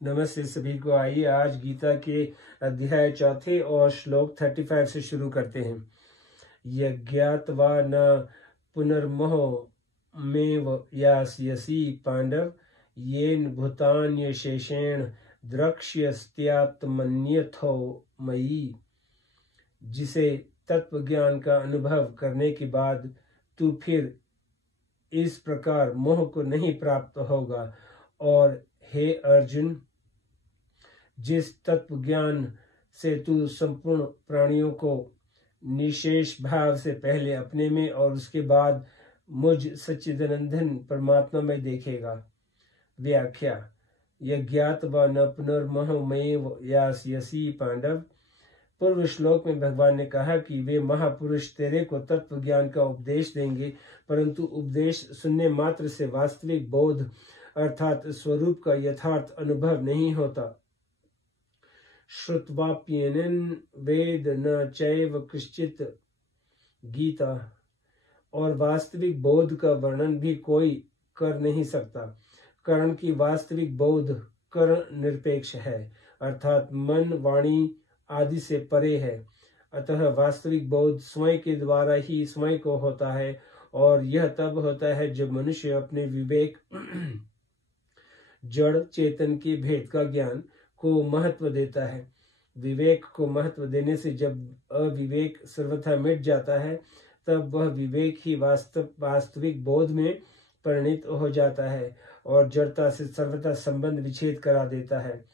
नमस्ते सभी को। आइए आज गीता के अध्याय 4 और श्लोक 35 से शुरू करते हैं। यज्ञात्वा न पुनर्मोह मेव यास्यसि पांडव येन भूतान्यशेषेण द्रक्ष्यस्त्यात्मन्यथो मयि। जिसे तत्व ज्ञान का अनुभव करने के बाद तू फिर इस प्रकार मोह को नहीं प्राप्त होगा। और हे अर्जुन, जिस तत्व ज्ञान से तू संपूर्ण प्राणियों को निशेष भाव से पहले अपने में और उसके बाद मुझ सच्चिदानंदन परमात्मा में देखेगा। व्याख्या। यज्ञात्वा न पुनर्मोहमेव यास्यसि पांडव। पूर्व श्लोक में भगवान ने कहा कि वे महापुरुष तेरे को तत्व ज्ञान का उपदेश देंगे, परंतु उपदेश सुनने मात्र से वास्तविक बोध अर्थात स्वरूप का यथार्थ अनुभव नहीं होता। श्रुत्वाप्येनं वेद न चैव कश्चित् गीता। और वास्तविक बोध का वर्णन भी कोई कर नहीं सकता, कारण कि वास्तविक बोध कर्ण निरपेक्ष है, अर्थात मन वाणी आदि से परे है। अतः वास्तविक बोध स्वयं के द्वारा ही स्वयं को होता है, और यह तब होता है जब मनुष्य अपने विवेक जड़ चेतन के भेद का ज्ञान को महत्व देता है। विवेक को महत्व देने से जब अविवेक सर्वथा मिट जाता है, तब वह विवेक ही वास्तविक बोध में परिणित हो जाता है और जड़ता से सर्वथा संबंध विच्छेद करा देता है।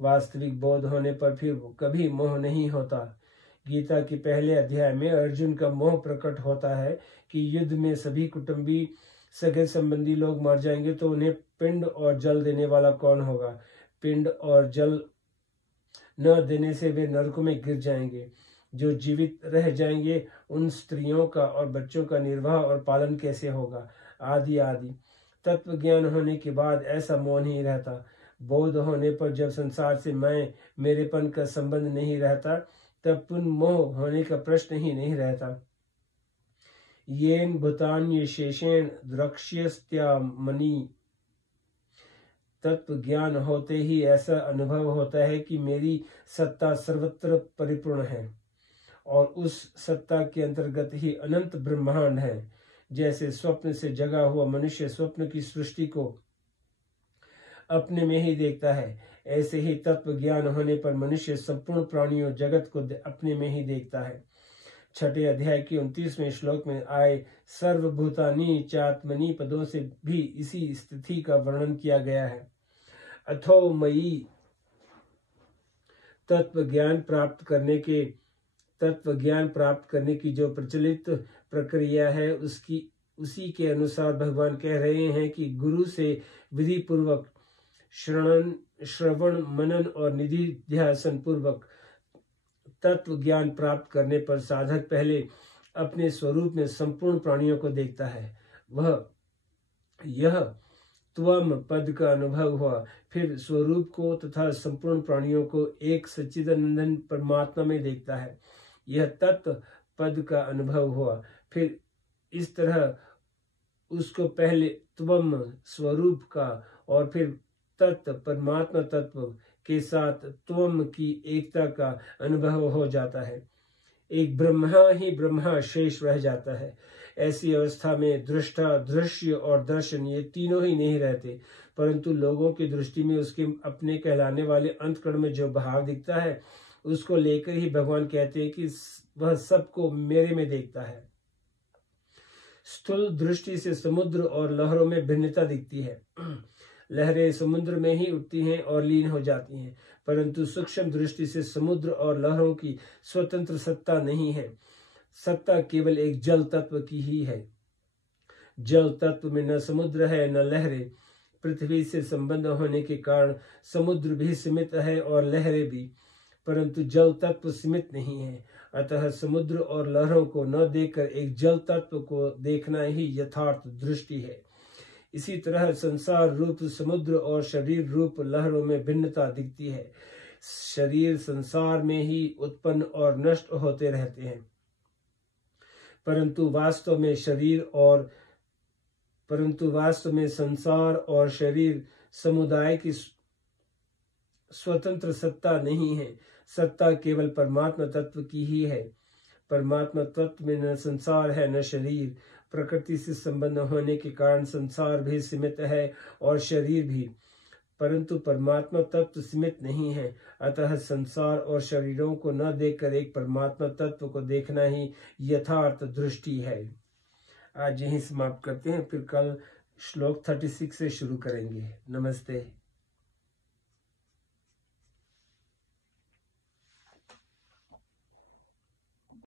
वास्तविक बोध होने पर फिर कभी मोह नहीं होता। गीता के पहले अध्याय में अर्जुन का मोह प्रकट होता है कि युद्ध में सभी कुटुंबी सगे संबंधी लोग मर जाएंगे तो उन्हें पिंड और जल देने वाला कौन होगा। पिंड और जल न देने से वे नरक में गिर जाएंगे। जो जीवित रह जाएंगे उन स्त्रियों का और बच्चों का निर्वाह और पालन कैसे होगा, आदि आदि। तत्व ज्ञान होने के बाद ऐसा मोह नहीं रहता। बोध होने पर जब संसार से मैं मेरेपन का संबंध नहीं रहता, तब पुनः मोह होने का प्रश्न ही नहीं रहता। येन भूतान्यशेषेण द्रक्ष्यस्त्यामनि। तत्व ज्ञान होते ही ऐसा अनुभव होता है कि मेरी सत्ता सर्वत्र परिपूर्ण है और उस सत्ता के अंतर्गत ही अनंत ब्रह्मांड है। जैसे स्वप्न से जगा हुआ मनुष्य स्वप्न की सृष्टि को अपने में ही देखता है, ऐसे ही तत्व ज्ञान होने पर मनुष्य संपूर्ण प्राणियों जगत को अपने में ही देखता है। छठे अध्याय के 29वें श्लोक में आए सर्वभूतानि चात्मनि पदों से भी इसी स्थिति का वर्णन किया गया है। अथो मयि। तत्व ज्ञान प्राप्त करने की जो प्रचलित प्रक्रिया है उसी के अनुसार भगवान कह रहे हैं कि गुरु से विधि पूर्वक श्रवण मनन और निधिध्यासन पूर्वक तत्व ज्ञान प्राप्त करने पर साधक पहले अपने स्वरूप में संपूर्ण प्राणियों को देखता है। यह त्वम पद का अनुभव हुआ, फिर स्वरूप को तथा संपूर्ण प्राणियों को एक सच्चिदानंदन परमात्मा में देखता है। यह तत्व पद का अनुभव हुआ, फिर इस तरह उसको पहले त्वम स्वरूप का और फिर तत्व परमात्मा तत्व के साथ त्वम की एकता का अनुभव हो जाता है। एक ब्रह्मा ही ब्रह्मा शेष रह जाता है। ऐसी अवस्था में दृष्टा, दृश्य और दर्शन ये तीनों ही नहीं रहते, परंतु लोगों की दृष्टि में उसके अपने कहलाने वाले अंतकरण में जो भाव दिखता है उसको लेकर ही भगवान कहते हैं कि वह सबको मेरे में देखता है। स्थूल दृष्टि से समुद्र और लहरों में भिन्नता दिखती है। लहरें समुद्र में ही उठती हैं और लीन हो जाती हैं, परंतु सूक्ष्म दृष्टि से समुद्र और लहरों की स्वतंत्र सत्ता नहीं है। सत्ता केवल एक जल तत्व की ही है। जल तत्व में न समुद्र है न लहरें। पृथ्वी से संबंध होने के कारण समुद्र भी सीमित है और लहरें भी, परंतु जल तत्व सीमित नहीं है। अतः समुद्र और लहरों को न देखकर एक जल तत्व को देखना ही यथार्थ दृष्टि है। इसी तरह संसार रूप समुद्र और शरीर रूप लहरों में भिन्नता दिखती है। शरीर संसार में ही उत्पन्न और नष्ट होते रहते हैं, परंतु वास्तव में संसार और शरीर समुदाय की स्वतंत्र सत्ता नहीं है। सत्ता केवल परमात्मा तत्व की ही है। परमात्मा तत्व में न संसार है न शरीर। प्रकृति से संबंध होने के कारण संसार भी सीमित है और शरीर भी, परंतु परमात्मा तत्व सीमित नहीं है। अतः संसार और शरीरों को न देखकर एक परमात्मा तत्व को देखना ही यथार्थ दृष्टि है। आज यहीं समाप्त करते हैं, फिर कल श्लोक 36 से शुरू करेंगे। नमस्ते।